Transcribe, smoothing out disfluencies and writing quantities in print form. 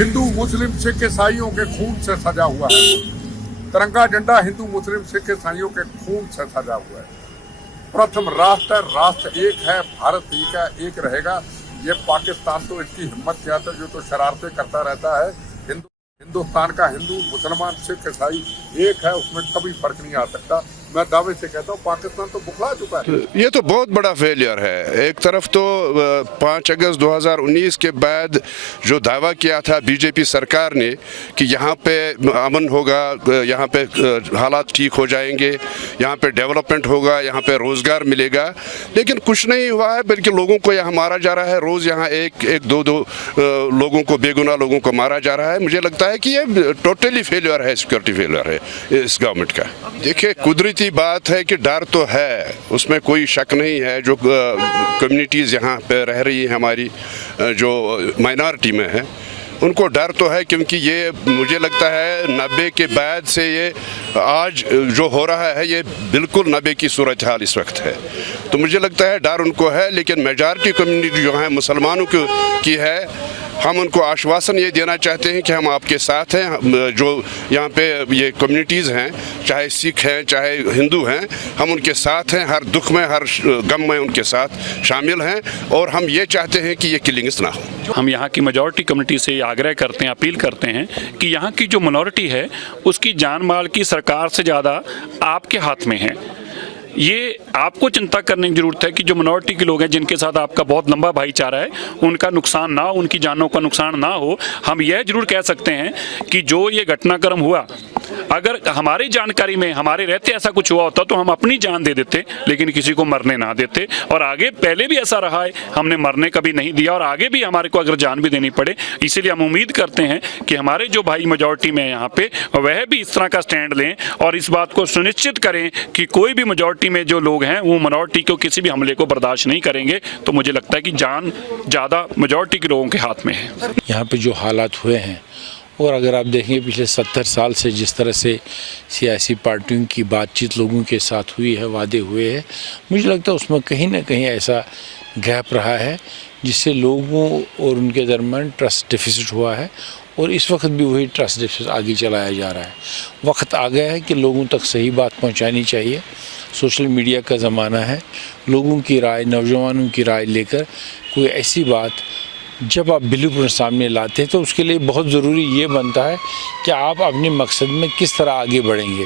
हिंदू मुस्लिम सिख ईसाइयों के खून से सजा हुआ है। तिरंगा झंडा हिंदू मुस्लिम सिख ईसाइयों के खून से सजा हुआ है। प्रथम राष्ट्र है, राष्ट्र एक है, भारत एक है, एक रहेगा। ये पाकिस्तान तो इसकी हिम्मत क्या था, जो तो शरारतें करता रहता है। हिंदुस्तान का हिंदू मुसलमान सिख ईसाई एक है, उसमें कभी फर्क नहीं आ सकता। मैं दावे से कहता हूँ पाकिस्तान तो बुखला चुका है। ये तो बहुत बड़ा फेलियर है। एक तरफ तो 5 अगस्त 2019 के बाद जो दावा किया था बीजेपी सरकार ने कि यहाँ पे अमन होगा, यहाँ पे हालात ठीक हो जाएंगे, यहाँ पे डेवलपमेंट होगा, यहाँ पे रोजगार मिलेगा, लेकिन कुछ नहीं हुआ है। बल्कि लोगों को यहाँ मारा जा रहा है। रोज यहाँ एक दो लोगों को, बेगुनाह लोगों को मारा जा रहा है। मुझे लगता है कि ये टोटली फेलियर है, सिक्योरिटी फेलियर है इस गवर्नमेंट का। देखिए, कुदरती बात है कि डर तो है, उसमें कोई शक नहीं है। जो कम्युनिटीज़ यहाँ पे रह रही है, हमारी जो माइनॉरिटी में है, उनको डर तो है, क्योंकि ये मुझे लगता है 90 के बाद से ये आज जो हो रहा है ये बिल्कुल 90 की सूरत हाल इस वक्त है। तो मुझे लगता है डर उनको है, लेकिन मेजॉरिटी कम्युनिटी जो है मुसलमानों की है। हम उनको आश्वासन ये देना चाहते हैं कि हम आपके साथ हैं। जो यहाँ पे ये कम्युनिटीज़ हैं, चाहे सिख हैं चाहे हिंदू हैं, हम उनके साथ हैं। हर दुख में, हर गम में उनके साथ शामिल हैं, और हम ये चाहते हैं कि ये किलिंग्स ना हो। हम यहाँ की मेजॉरिटी कम्युनिटी से आग्रह करते हैं, अपील करते हैं कि यहाँ की जो मिनॉरिटी है उसकी जान माल की सरकार से ज़्यादा आपके हाथ में है। ये आपको चिंता करने की ज़रूरत है कि जो मिनॉरिटी के लोग हैं, जिनके साथ आपका बहुत लंबा भाईचारा है, उनका नुकसान ना हो, उनकी जानों का नुकसान ना हो। हम यह जरूर कह सकते हैं कि जो ये घटनाक्रम हुआ, अगर हमारी जानकारी में हमारे रहते ऐसा कुछ हुआ होता तो हम अपनी जान दे देते, लेकिन किसी को मरने ना देते। और आगे पहले भी ऐसा रहा है, हमने मरने कभी नहीं दिया, और आगे भी हमारे को अगर जान भी देनी पड़े। इसीलिए हम उम्मीद करते हैं कि हमारे जो भाई मेजॉरिटी में यहाँ पे, वह भी इस तरह का स्टैंड लें और इस बात को सुनिश्चित करें कि कोई भी मेजॉरिटी में जो लोग हैं वो मिनॉरिटी को किसी भी हमले को बर्दाश्त नहीं करेंगे। तो मुझे लगता है कि जान ज़्यादा मेजॉरिटी के लोगों के हाथ में है। यहाँ पे जो हालात हुए हैं, और अगर आप देखें पिछले 70 साल से जिस तरह से सियासी पार्टियों की बातचीत लोगों के साथ हुई है, वादे हुए हैं, मुझे लगता है उसमें कहीं ना कहीं ऐसा गैप रहा है जिससे लोगों और उनके दरमियान ट्रस्ट डिफिसिट हुआ है। और इस वक्त भी वही ट्रस्ट डिफिसिट आगे चलाया जा रहा है। वक्त आ गया है कि लोगों तक सही बात पहुँचानी चाहिए। सोशल मीडिया का ज़माना है, लोगों की राय, नौजवानों की राय लेकर कोई ऐसी बात जब आप बिल्कुल सामने लाते हैं तो उसके लिए बहुत ज़रूरी ये बनता है कि आप अपने मकसद में किस तरह आगे बढ़ेंगे।